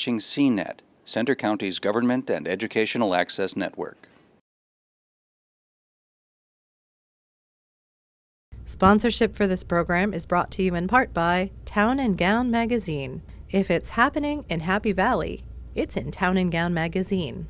watching CNET, Center County's Government and Educational Access Network. Sponsorship for this program is brought to you in part by Town and Gown Magazine. If it's happening in Happy Valley, it's in Town and Gown Magazine.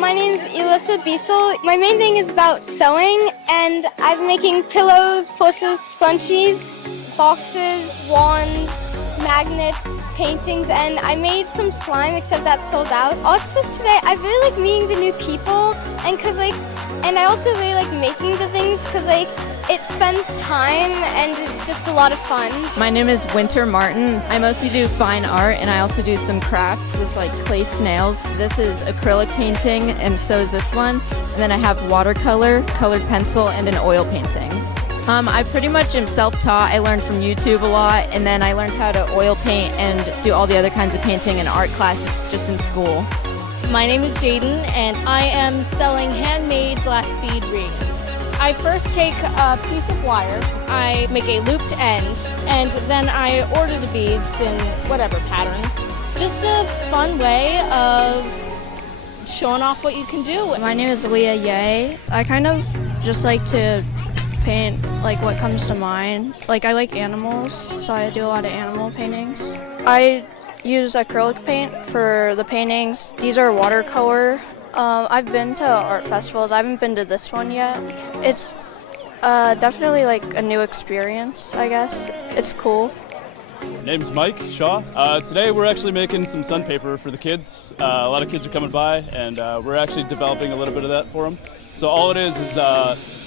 My name's Elissa Biesel. My main thing is about sewing, and I'm making pillows, pusses, scrunchies, boxes, wands, magnets, paintings, and I made some slime, except that's sold out. Arts Fest today, I really like meeting the new people, and I also really like making the things because it spends time and it's just a lot of fun. My name is Winter Martin. I mostly do fine art, and I also do some crafts with clay snails. This is acrylic painting, and so is this one. And then I have watercolor, colored pencil, and an oil painting. I pretty much am self-taught. I learned from YouTube a lot, and then I learned how to oil paint and do all the other kinds of painting in art classes just in school. My name is Jaden, and I am selling handmade glass bead rings. I first take a piece of wire, I make a looped end, and then I order the beads in whatever pattern. Just a fun way of showing off what you can do. My name is Leah Ye. I kind of just like to paint what comes to mind. I like animals, so I do a lot of animal paintings. I use acrylic paint for the paintings. These are watercolor. I've been to art festivals. I haven't been to this one yet. It's definitely a new experience, I guess. It's cool. My name's Mike Shaw. Today we're actually making some sandpaper for the kids. A lot of kids are coming by, and we're actually developing a little bit of that for them. So all it is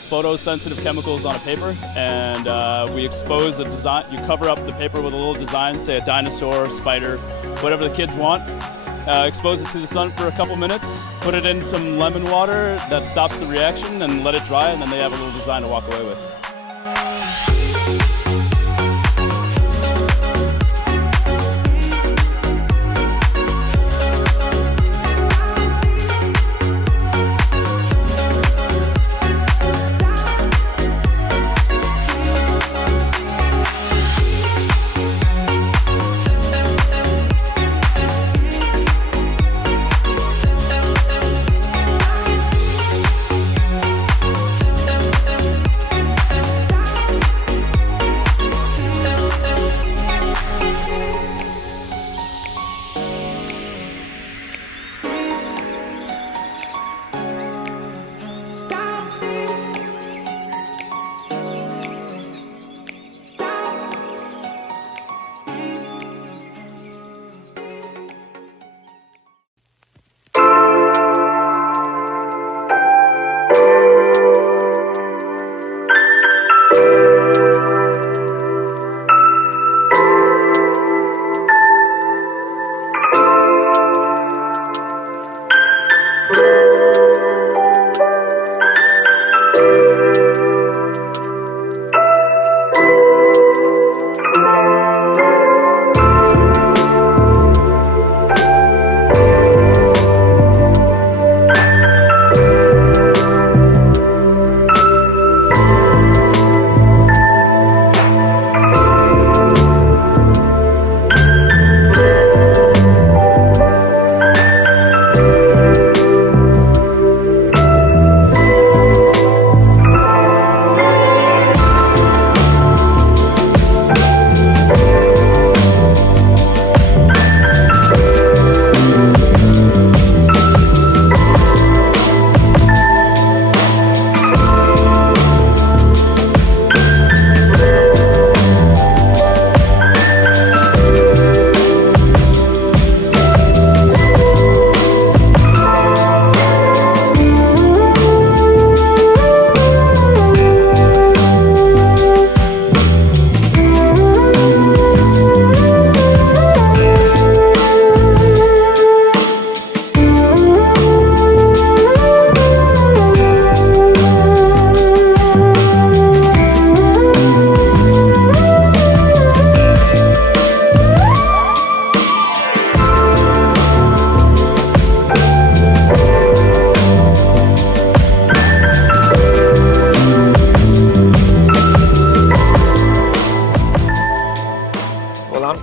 photosensitive chemicals on a paper, and we expose a design. You cover up the paper with a little design, say a dinosaur, spider, whatever the kids want, expose it to the sun for a couple minutes, put it in some lemon water that stops the reaction, and let it dry, and then they have a little design to walk away with.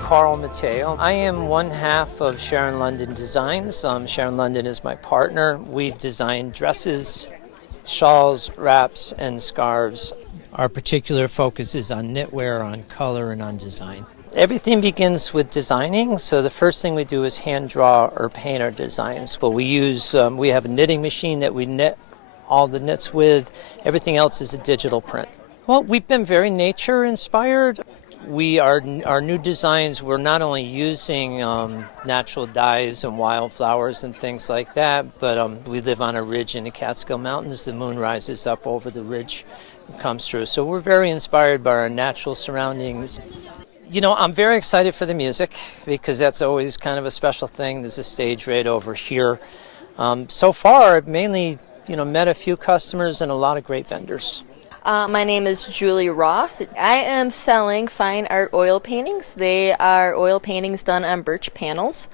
Carl Mateo. I am one half of Sharon London Designs. Sharon London is my partner. We design dresses, shawls, wraps, and scarves. Our particular focus is on knitwear, on color, and on design. Everything begins with designing, so the first thing we do is hand draw or paint our designs. But we have a knitting machine that we knit all the knits with. Everything else is a digital print. Well, we've been very nature inspired. Our new designs, we're not only using natural dyes and wildflowers and things like that, but we live on a ridge in the Catskill Mountains. The moon rises up over the ridge and comes through. So we're very inspired by our natural surroundings. You know, I'm very excited for the music because that's always kind of a special thing. There's a stage right over here. So far, I've mainly, met a few customers and a lot of great vendors. My name is Julie Roth. I am selling fine art oil paintings. They are oil paintings done on birch panels.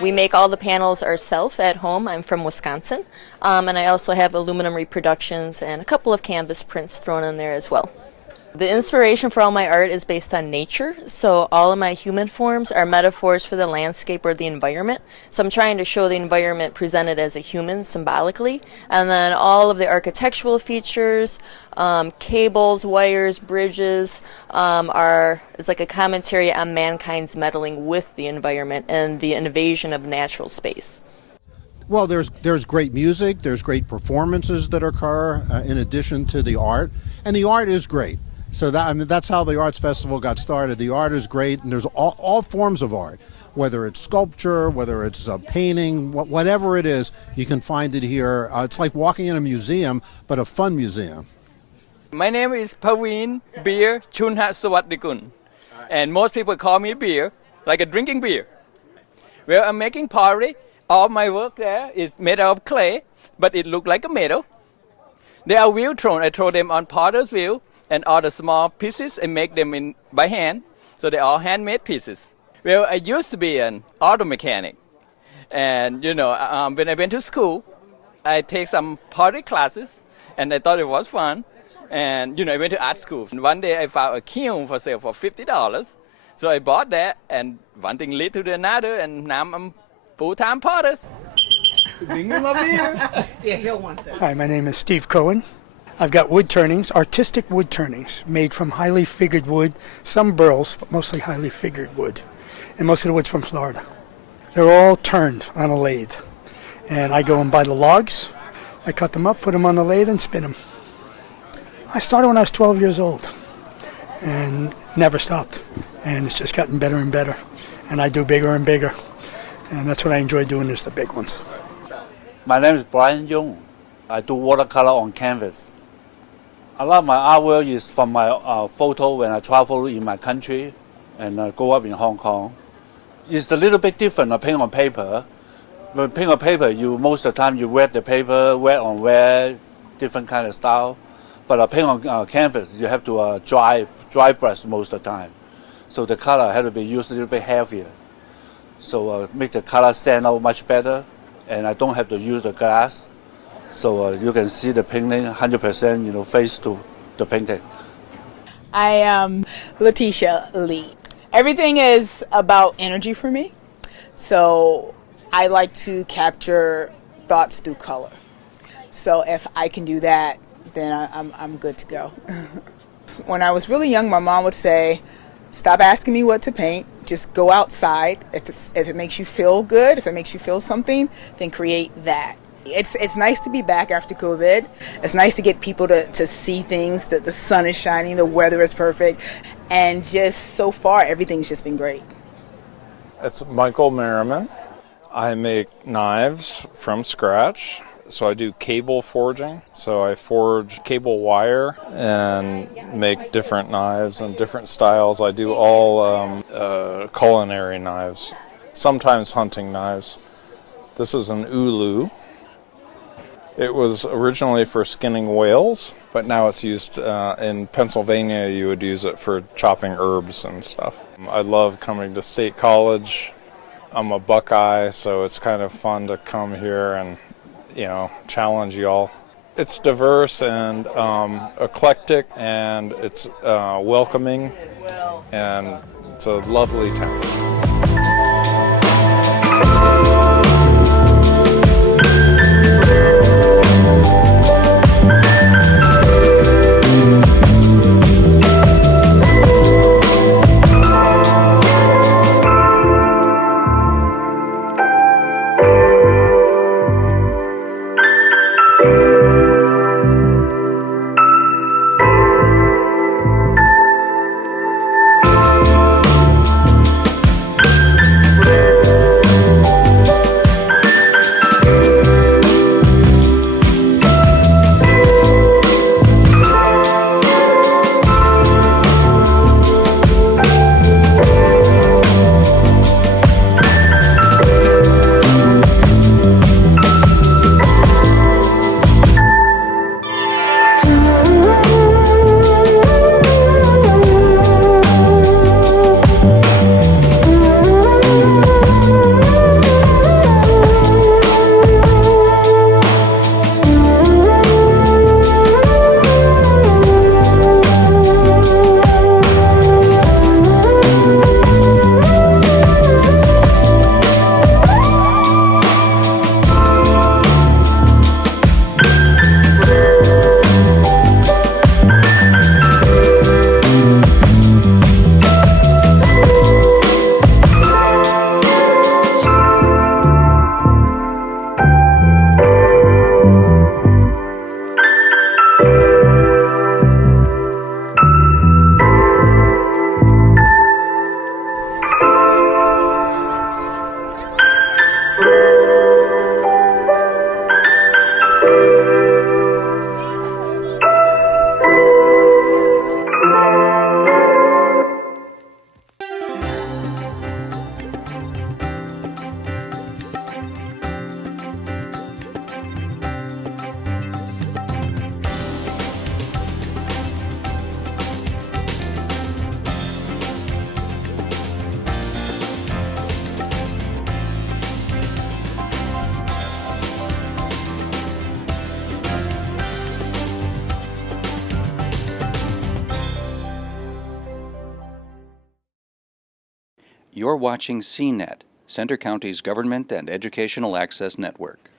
We make all the panels ourselves at home. I'm from Wisconsin. And I also have aluminum reproductions and a couple of canvas prints thrown in there as well. The inspiration for all my art is based on nature, so all of my human forms are metaphors for the landscape or the environment. So I'm trying to show the environment presented as a human symbolically, and then all of the architectural features, cables, wires, bridges, is like a commentary on mankind's meddling with the environment and the invasion of natural space. Well, there's great music, there's great performances that occur in addition to the art, and the art is great. So that's how the Arts Festival got started. The art is great, and there's all forms of art, whether it's sculpture, whether it's painting, whatever it is, you can find it here. It's like walking in a museum, but a fun museum. My name is Paveen Beer Chunhat Sawadikun, and most people call me Beer, like a drinking beer. Well, I'm making pottery. All my work there is made out of clay, but it looks like a metal. They are wheel thrown. I throw them on potter's wheel, and all the small pieces I make them in by hand. So they're all handmade pieces. Well, I used to be an auto mechanic. And, when I went to school, I take some pottery classes, and I thought it was fun. And, I went to art school. And one day I found a kiln for sale for $50. So I bought that, and one thing led to the another, and now I'm full-time potter. Bring him up here. Yeah, he'll want that. Hi, my name is Steve Cohen. I've got wood turnings, artistic wood turnings, made from highly figured wood, some burls, but mostly highly figured wood. And most of the wood's from Florida. They're all turned on a lathe. And I go and buy the logs, I cut them up, put them on the lathe, and spin them. I started when I was 12 years old, and never stopped. And it's just gotten better and better. And I do bigger and bigger. And that's what I enjoy doing, is the big ones. My name is Brian Young. I do watercolor on canvas. A lot of my artwork is from my photo when I travel in my country and go up in Hong Kong. It's a little bit different than paint on paper. When paint on paper, most of the time you wet the paper, wet on wet, different kind of style. But paint on canvas, you have to dry brush most of the time. So the color has to be used a little bit heavier. So make the color stand out much better. And I don't have to use the glass. So you can see the painting 100%, face to the painting. I am Letitia Lee. Everything is about energy for me. So I like to capture thoughts through color. So if I can do that, then I'm good to go. When I was really young, my mom would say, stop asking me what to paint. Just go outside. If it makes you feel good, if it makes you feel something, then create that. It's nice to be back after COVID. It's nice to get people to see things, that the sun is shining, the weather is perfect, and just so far, everything's just been great. It's Michael Merriman. I make knives from scratch. So I do cable forging. So I forge cable wire and make different knives and different styles. I do all culinary knives, sometimes hunting knives. This is an ulu. It was originally for skinning whales, but now it's used in Pennsylvania. You would use it for chopping herbs and stuff. I love coming to State College. I'm a Buckeye, so it's kind of fun to come here and challenge y'all. It's diverse and eclectic, and it's welcoming, and it's a lovely town. You're watching CNET, Center County's Government and Educational Access Network.